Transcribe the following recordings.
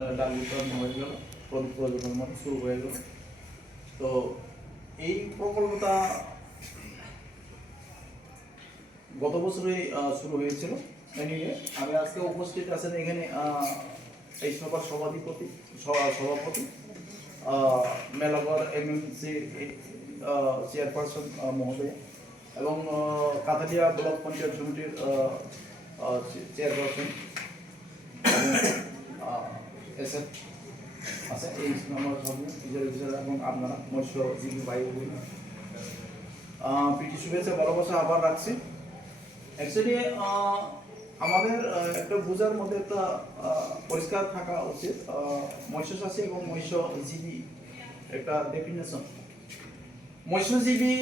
ডাল বিতরণ হয়ে গেল, প্রজনন মানে শুরু হয়ে গেল। তো এই প্রকল্পটা গত বছরই শুরু হয়েছিল। এনিওয়ে আমি আজকে উপস্থিত আছেন এখানে এই সভার সভাপতি মেলাঘর এমএমসি চেয়ারপারসন মহোদয় এবং কাতালিয়া ব্লক পঞ্চায়েত সমিতির চেয়ারপারসন এসএফ আছে, এই আমার এবং আপনারা মৎস্যজীবী ভাই প্রীতি শুভেচ্ছা ভালোবাসা আবার রাখছি। অ্যাকচুয়ালি আমাদের একটা বোঝার মধ্যে একটা পরিষ্কার থাকা উচিত। মৎস্যচাষী এবং মৎস্যজীবী একটা ডেফিনেশন। মৎস্যজীবী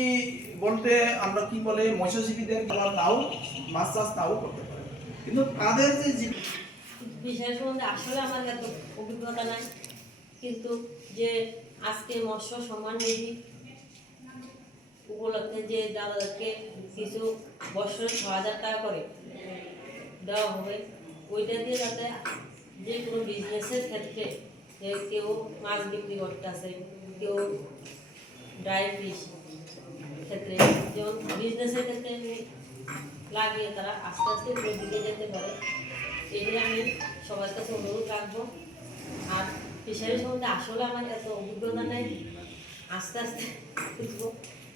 বলতে আমরা কি বলে, মৎস্যজীবীদের নাও মাছ চাষ নাও করতে পারে, কিন্তু তাদের যে বিষয় সম্বন্ধে আসলে আমার এত অভিজ্ঞতা নাই, কিন্তু যে আজকে মৎস্য সম্মান নিধি উপলক্ষে যে দাদাদেরকে কিছু বছরে ৬,০০০ টাকা করে দেওয়া হবে, ওইটা দিয়ে যাতে যে কোনো বিজনেসের ক্ষেত্রে কেউ মাছ বিক্রি করতে আসে, কেউ ড্রাই ফিশ ক্ষেত্রে, যেমন বিজনেসের ক্ষেত্রে লাগিয়ে তারা আস্তে আস্তে উপরে দিকে যেতে পারে, এগুলো আমি সবার কাছে অনুরোধ রাখবো। আর ফিশারি সম্বন্ধে আসলে আমার এত অভিজ্ঞতা নেই, আস্তে আস্তে বুঝবো।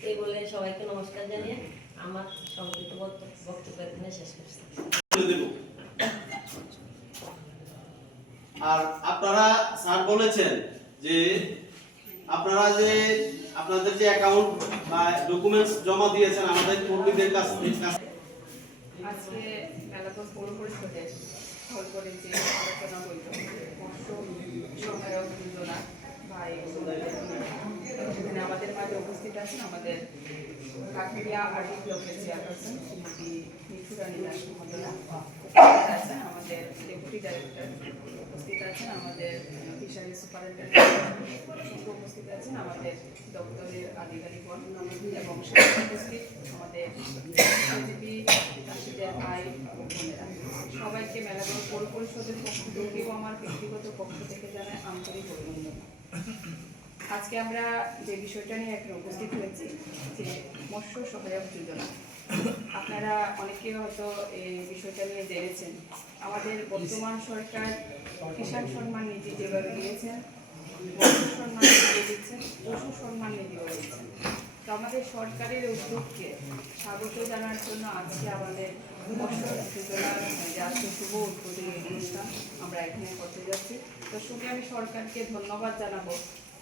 এই বলে সবাইকে নমস্কার জানিয়ে আমার সংক্ষিপ্ত বক্তব্য এখানে শেষ করছি। আর আপনারা স্যার বলেছেন যে আপনারা যে আপনাদের যে অ্যাকাউন্ট বা ডকুমেন্টস জমা দিয়েছেন আমাদের কর্মীদের কাছে, আজকে মেলাঘর পৌর পরিষদের হল করে যে আলোচনা হইল মৎস্য সহায়ক যোজনা ভাই এখানে আমাদের মাঝে উপস্থিত আছেন আমাদের কাকরিয়া আরডি ব্লকের চেয়ারপারসন শ্রীমতী মিঠুরানী দাস মহোদয়া, উপস্থিত আছেন আমাদের ডেপুটি ডাইরেক্টর, উপস্থিত আছেন আমাদের ফিশারি সুপারিনটেন্ডেন্ট, উপস্থিত আছেন আমাদের দপ্তরের আধিকারিকগণ এবং সাথে উপস্থিত আমাদের মৎস্যজীবী চাষিদের ভাই বোনেরা, সবাইকে মেলাঘর পৌর পরিষদের পক্ষ থেকে ও আমার ব্যক্তিগত পক্ষ থেকে জানাই আন্তরিক অভিনন্দন। আজকে আমরা যে বিষয়টা নিয়ে একটা উপস্থিত হয়েছি যে মৎস্য সহায়ক যোজনা, আপনারা অনেকে হয়তো এই বিষয়টা নিয়ে জেনেছেন। আমাদের বর্তমান সরকার কিষাণ সম্মান নিধি যেভাবে দিয়েছেন, মৎস্য সম্মান নিধি দিচ্ছেন, পশু সম্মান নিধিও দিচ্ছেন। তো আমাদের সরকারের উদ্যোগকে স্বাগত জানার জন্য আজকে আমাদের মৎস্য যোজনার যে আজকে শুভ উদ্বোধনী অনুষ্ঠান আমরা এখানে করতে যাচ্ছি। তো শুনে আমি সরকারকে ধন্যবাদ জানাবো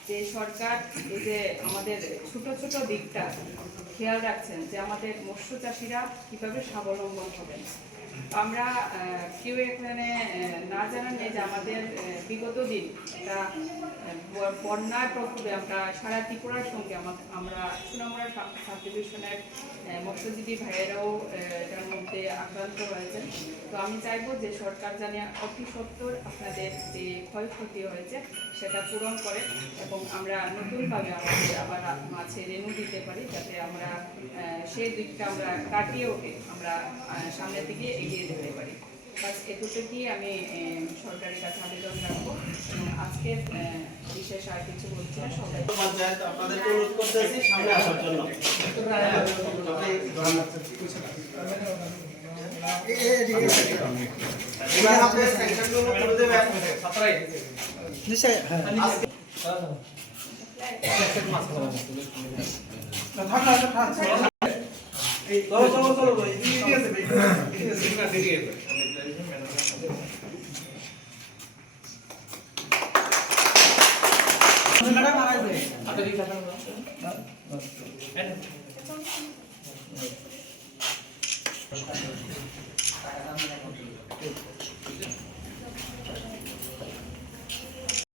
যে সরকার এই যে আমাদের ছোট ছোট দিকটা খেয়াল রাখছেন যে আমাদের মৎস্য চাষিরা কীভাবে স্বাবলম্বন হবেন। আমরা কেউ এখানে না জানান নেই যে আমাদের বিগত দিন একটা বন্যার প্রভাবে আমরা সারা ত্রিপুরার সঙ্গে আমরা সুনামুড়া সাব ডিভিশনের মৎস্যজীবী ভাইয়েরাও এটার মধ্যে আক্রান্ত হয়েছেন। তো আমি চাইবো যে সরকার জানি অতি সত্বর আপনাদের যে ক্ষয়ক্ষতি হয়েছে সেটা পূরণ করে এবং আমরা নতুনভাবে আমাদের আবার মাছে রেনু দিতে পারি, যাতে আমরা সেই দিকটা আমরা কাটিয়ে ওঠে আমরা সামনের দিকে এগিয়ে যেতে পারি। বাস এটুকুই আমি সরকারের কাছে আবেদন রাখবো। আজকে বিশেষ আর কিছু বলছি না, সবাই আপনাদেরকে অনুরোধ করতেছি সামনে আসার জন্য। চলো